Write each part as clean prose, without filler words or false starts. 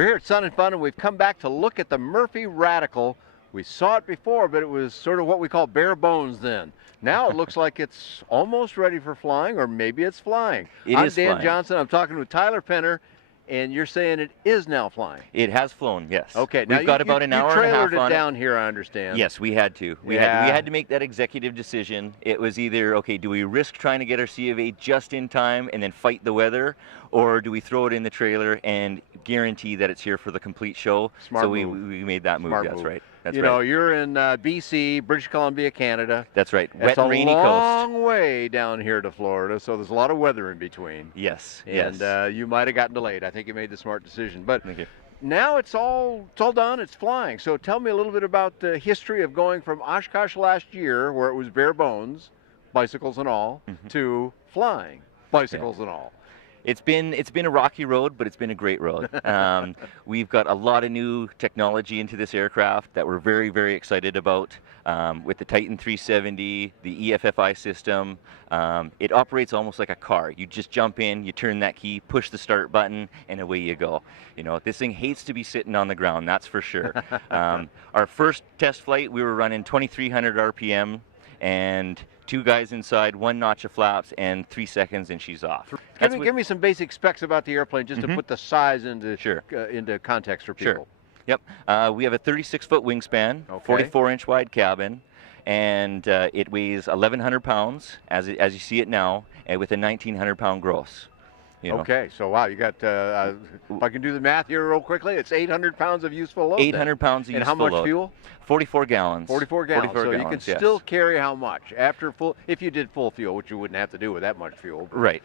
We're here at Sun and Fun, and we've come back to look at the Murphy Radical. We saw it before, but it was sort of what we call bare bones then. Now it looks like it's almost ready for flying, or maybe it's flying. I'm Dan flying. Johnson. I'm talking with Tyler Penner, and you're saying it is now flying. It has flown, yes. Okay, now we've got about an hour and a half trailered it on down here, I understand. Yes, we had to. We had to make that executive decision. It was either, okay, do we risk trying to get our C of A just in time and then fight the weather, or do we throw it in the trailer and guarantee that it's here for the complete show? Smart so move. we made that move. Smart That's move. right. That's you right. know, you're in BC, British Columbia, Canada. That's right. It's Wet and rainy a coast. long way down here to Florida, so there's a lot of weather in between. Yes. And yes. you might have gotten delayed. I think you made the smart decision. But Thank you. now it's all done. It's flying. So tell me a little bit about the history of going from Oshkosh last year, where it was bare bones, bicycles and all, to flying, bicycles and all. It's been a rocky road, but it's been a great road. We've got a lot of new technology into this aircraft that we're very, very excited about. With the Titan 370, the EFFI system, it operates almost like a car. You just jump in, you turn that key, push the start button, and away you go. You know, this thing hates to be sitting on the ground, that's for sure. Our first test flight, we were running 2,300 RPM, and 2 guys inside, 1 notch of flaps, and 3 seconds, and she's off. Give me some basic specs about the airplane, just to put the size into context for people. Sure. Yep. We have a 36-foot wingspan, 44-inch wide cabin, and it weighs 1,100 pounds, as you see it now, and with a 1,900-pound gross. You know. Okay, so wow, you got, if I can do the math here real quickly, it's 800 pounds of useful load. 800 pounds of and useful load. And how much fuel? 44 gallons. 44 gallons. 44 so gallons, you can yes. still carry how much? After full, if you did full fuel, which you wouldn't have to do with that much fuel. Right.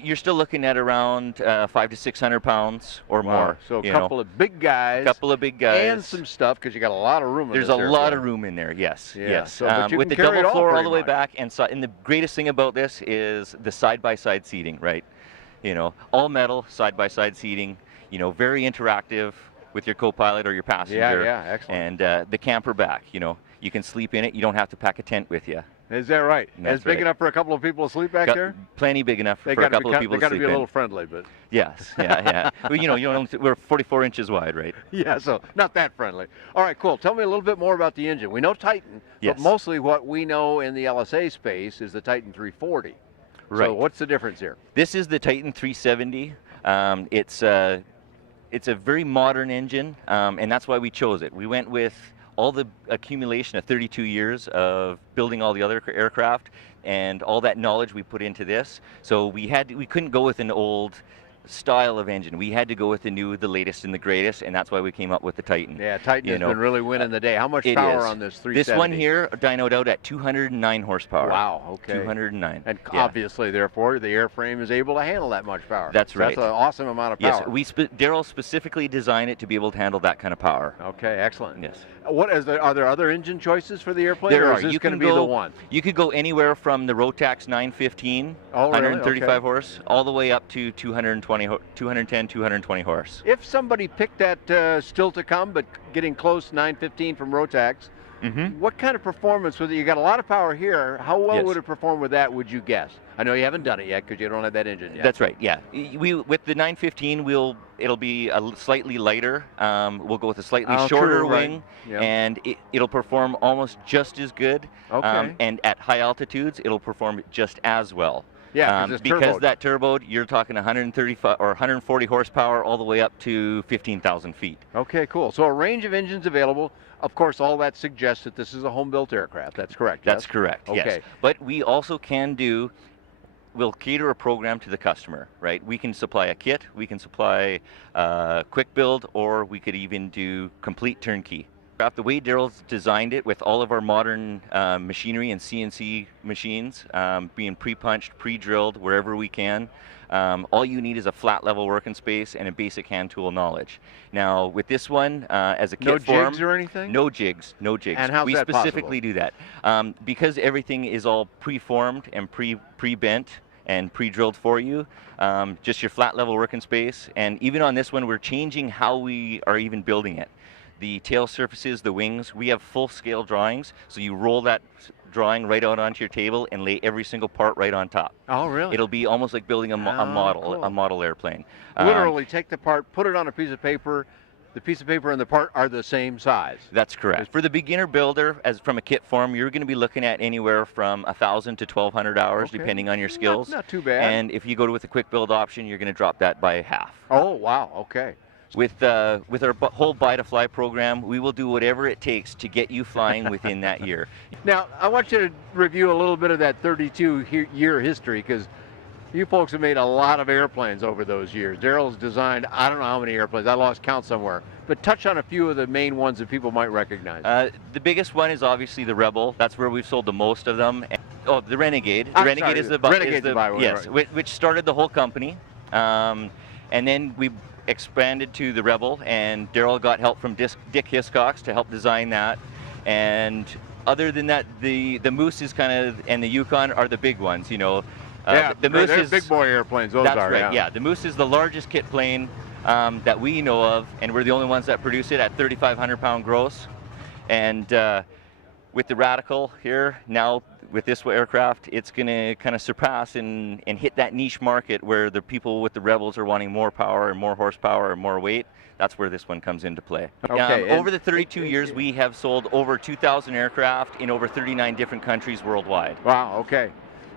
You're still looking at around 500 to 600 pounds or more. So a couple of big guys. A couple of big guys. And some stuff, because you got a lot of room in There's this a lot of room in there, yes. Yeah, yes. so, but you with can the carry it double floor all the way much. back. And the greatest thing about this is the side-by-side seating, right? You know, all metal, side-by-side seating, you know, very interactive with your co-pilot or your passenger. Yeah, excellent. And the camper back, you know, you can sleep in it. You don't have to pack a tent with you. Is that right? It's big enough for a couple of people to sleep back there? Plenty big enough for a couple of people to sleep in. They got to be a little friendly, but... Yes, yeah. Well, you know, we're 44 inches wide, right? Yeah, so not that friendly. All right, cool. Tell me a little bit more about the engine. We know Titan, yes. but mostly what we know in the LSA space is the Titan 340. Right. So what's the difference here? This is the Titan 370. It's a very modern engine, and that's why we chose it. We went with all the accumulation of 32 years of building all the other aircraft and all that knowledge we put into this. So we couldn't go with an old style of engine. We had to go with the new, the latest, and the greatest, and that's why we came up with the Titan. Yeah, Titan has been really winning the day. How much power on this 370? This one here dynoed out at 209 horsepower. Wow, okay. 209. And obviously, therefore, the airframe is able to handle that much power. That's right. That's an awesome amount of power. Yes, Darrell specifically designed it to be able to handle that kind of power. Okay, excellent. Yes. Are there other engine choices for the airplane? There or are. Is this going to be the one? You could go anywhere from the Rotax 915, 135 horse, all the way up to 210, 220 horse. If somebody picked that still to come, but getting close 915 from Rotax, what kind of performance with it? You got a lot of power here. How well would it perform with that, would you guess? I know you haven't done it yet because you don't have that engine yet. That's right, yeah. With the 915, it'll be slightly lighter. We'll go with a slightly shorter wing, and it'll perform almost just as good. Okay. And at high altitudes, it'll perform just as well. Yeah, because that turboed, you're talking 135 or 140 horsepower all the way up to 15,000 feet. Okay, cool. So a range of engines available. Of course, all that suggests that this is a home-built aircraft. That's correct. That's correct. Okay. Yes. But we also we'll cater a program to the customer, right? We can supply a kit, we can supply quick build, or we could even do complete turnkey. The way Darrell's designed it with all of our modern machinery and CNC machines being pre-punched, pre-drilled wherever we can, all you need is a flat level working space and a basic hand tool knowledge. Now with this one, as a kit form, no jigs or anything? No jigs, no jigs. And how's that possible? We specifically do that because everything is all pre-formed and pre-bent and pre-drilled for you. Just your flat level working space, and even on this one, we're changing how we are even building it. The tail surfaces, the wings, we have full scale drawings, so you roll that drawing right out onto your table and lay every single part right on top. Oh, really? It'll be almost like building a cool. model airplane. Literally take the part, put it on a piece of paper. The piece of paper and the part are the same size. That's correct. For the beginner builder, as from a kit form, you're going to be looking at anywhere from 1,000 to 1,200 hours, depending on your skills. Not too bad. And if you go with a quick build option, you're going to drop that by half. Oh, wow. Okay. With our whole Buy to Fly program, we will do whatever it takes to get you flying within that year. Now, I want you to review a little bit of that 32-year history, because you folks have made a lot of airplanes over those years. Daryl's designed, I don't know how many airplanes, I lost count somewhere, but touch on a few of the main ones that people might recognize. The biggest one is obviously the Rebel. That's where we've sold the most of them. Oh, the Renegade. The Renegade is the byword, yes, right. which started the whole company. And then we expanded to the Rebel, and Daryl got help from Dick Hiscox to help design that. And other than that, the Moose is kind of, and the Yukon are the big ones, you know. The Moose is big boy airplanes. Those that's are right. Yeah, the Moose is the largest kit plane that we know of, and we're the only ones that produce it at 3,500 pound gross. And with the Radical here now, with this aircraft, it's going to kind of surpass and hit that niche market where the people with the Rebels are wanting more power and more horsepower and more weight. That's where this one comes into play. Okay, over the 32 years, we have sold over 2,000 aircraft in over 39 different countries worldwide. Wow. Okay.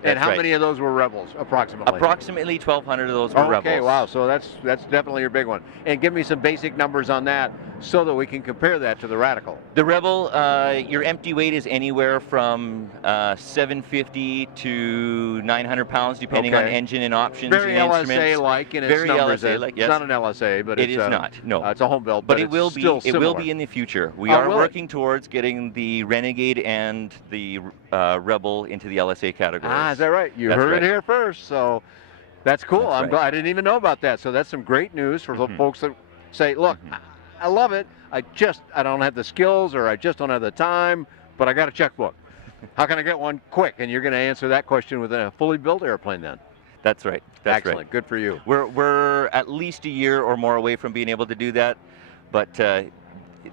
And how many of those were Rebels, approximately? Approximately 1,200 of those were Rebels. Okay, wow, so that's definitely your big one. And give me some basic numbers on that so that we can compare that to the Radical. The Rebel, your empty weight is anywhere from 750 to 900 pounds, depending on engine and options and instruments. Very LSA-like in its very numbers. LSA-like, yes. It's not an LSA, but it is not. No, it's a home build, but it will be. Still it will be in the future. We are working towards getting the Renegade and the Rebel into the LSA category. Ah, is that right? You heard it here first. So that's cool. I'm glad. I didn't even know about that. So that's some great news for the folks that say, look, I love it. I don't have the skills, or I just don't have the time, but I got a checkbook. How can I get one quick? And you're going to answer that question with a fully built airplane then. That's right. That's excellent. Right. Good for you. We're at least a year or more away from being able to do that, but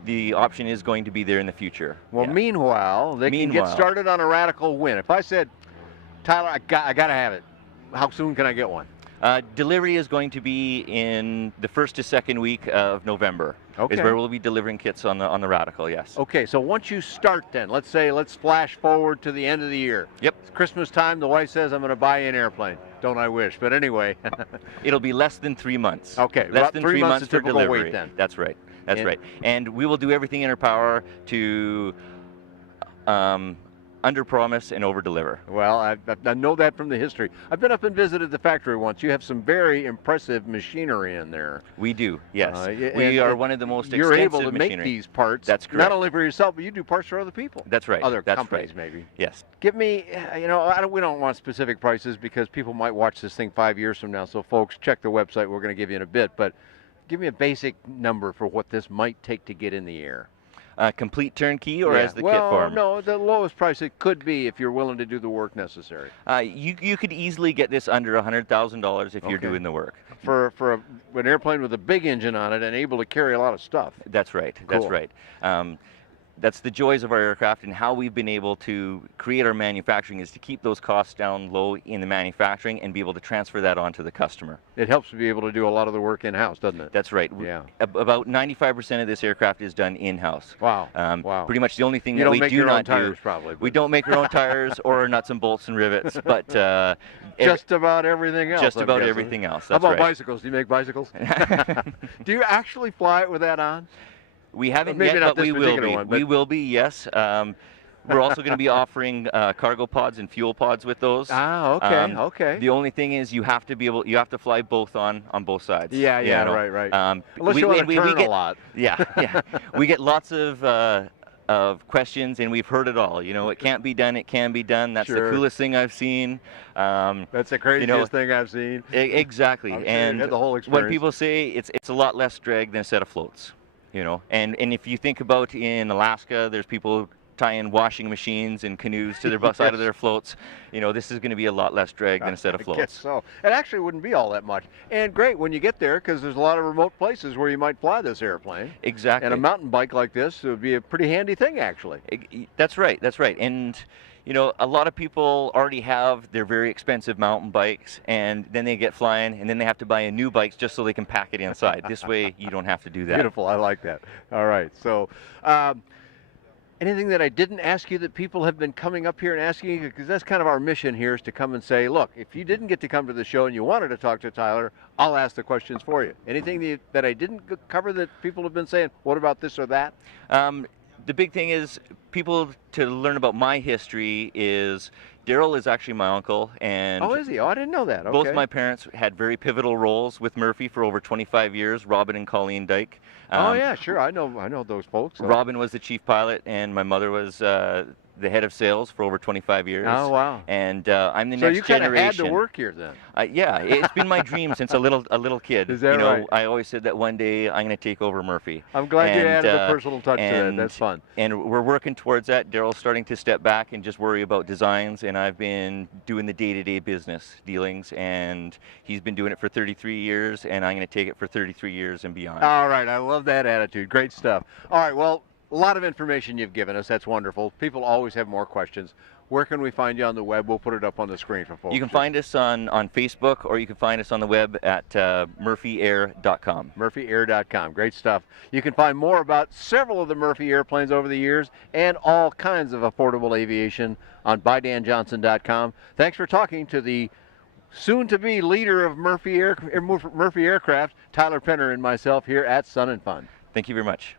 the option is going to be there in the future. Well, meanwhile, they can get started on a Radical when. If I said, Tyler, I got to have it, how soon can I get one? Delivery is going to be in the first to second week of November. Okay. Is where we'll be delivering kits on the Radical, yes. Okay, so once you start then, let's flash forward to the end of the year. Yep. It's Christmas time, the wife says I'm going to buy an airplane. Don't I wish, but anyway. It'll be less than 3 months. Okay, less than 3 months for delivery. Wait then. That's right, that's right. And we will do everything in our power to under promise and over deliver. Well, I know that from the history. I've been up and visited the factory once. You have some very impressive machinery in there. We do, yes. We are one of the most extensive machinery. You're able to make these parts. That's correct. Not only for yourself, but you do parts for other people. That's right. Other companies, maybe. Yes. Give me, we don't want specific prices because people might watch this thing 5 years from now. So, folks, check the website. We're going to give you in a bit. But give me a basic number for what this might take to get in the air. Complete turnkey, or as the kit form? No, the lowest price it could be if you're willing to do the work necessary. You could easily get this under $100,000 if you're doing the work. For an airplane with a big engine on it and able to carry a lot of stuff. That's right. Cool. That's right. That's the joys of our aircraft, and how we've been able to create our manufacturing is to keep those costs down low in the manufacturing and be able to transfer that on to the customer. It helps to be able to do a lot of the work in-house, doesn't it? That's right. Yeah. About 95% of this aircraft is done in-house. Wow. Wow. Pretty much the only thing that we do not do. We don't make our own tires or nuts and bolts and rivets, but just about everything else. Just about everything else. That's How about bicycles? Do you make bicycles? Do you actually fly it with that on? We haven't yet, but we will be. We will be, yes. We're also going to be offering cargo pods and fuel pods with those. Ah, okay, okay. The only thing is you have to fly both on both sides. Yeah, right. Unless you want to turn a lot. Yeah. We get lots of questions, and we've heard it all. It can't be done. It can be done. That's the coolest thing I've seen. That's the craziest thing I've seen. Exactly. And the whole experience. When people say it's a lot less drag than a set of floats. And if you think about in Alaska, there's people tying washing machines and canoes to their side of their floats. This is going to be a lot less drag than a set of floats. I guess so. It actually wouldn't be all that much. And great when you get there, because there's a lot of remote places where you might fly this airplane. Exactly. And a mountain bike like this would be a pretty handy thing, actually. That's right. That's right. And You know, a lot of people already have their very expensive mountain bikes, and then they get flying, and then they have to buy a new bike just so they can pack it inside. This way, you don't have to do that. Beautiful. I like that. All right. So, anything that I didn't ask you that people have been coming up here and asking you? Because that's kind of our mission here, is to come and say, look, if you didn't get to come to the show and you wanted to talk to Tyler, I'll ask the questions for you. Anything that I didn't cover that people have been saying, what about this or that? The big thing is people to learn about my history is Daryl is actually my uncle, and oh, is he? Oh, I didn't know that. Okay. Both my parents had very pivotal roles with Murphy for over 25 years. Robin and Colleen Dyke. Oh yeah, sure. I know those folks. So. Robin was the chief pilot, and my mother was the head of sales for over 25 years. Oh wow! And I'm the next generation. So you kind of had to work here then. Yeah, it's been my dream since a little kid. Is that right? I always said that one day I'm going to take over Murphy. I'm glad you added a personal touch to that. That's fun. And we're working towards that. Daryl's starting to step back and just worry about designs, and I've been doing the day-to-day business dealings, and he's been doing it for 33 years, and I'm going to take it for 33 years and beyond. All right, I love that attitude. Great stuff. All right, well, a lot of information you've given us. That's wonderful. People always have more questions. Where can we find you on the web? We'll put it up on the screen for folks. You can find us on Facebook, or you can find us on the web at murphyair.com. Murphyair.com. Great stuff. You can find more about several of the Murphy airplanes over the years and all kinds of affordable aviation on buydanjohnson.com. Thanks for talking to the soon-to-be leader of Murphy Aircraft, Tyler Penner, and myself here at Sun and Fun. Thank you very much.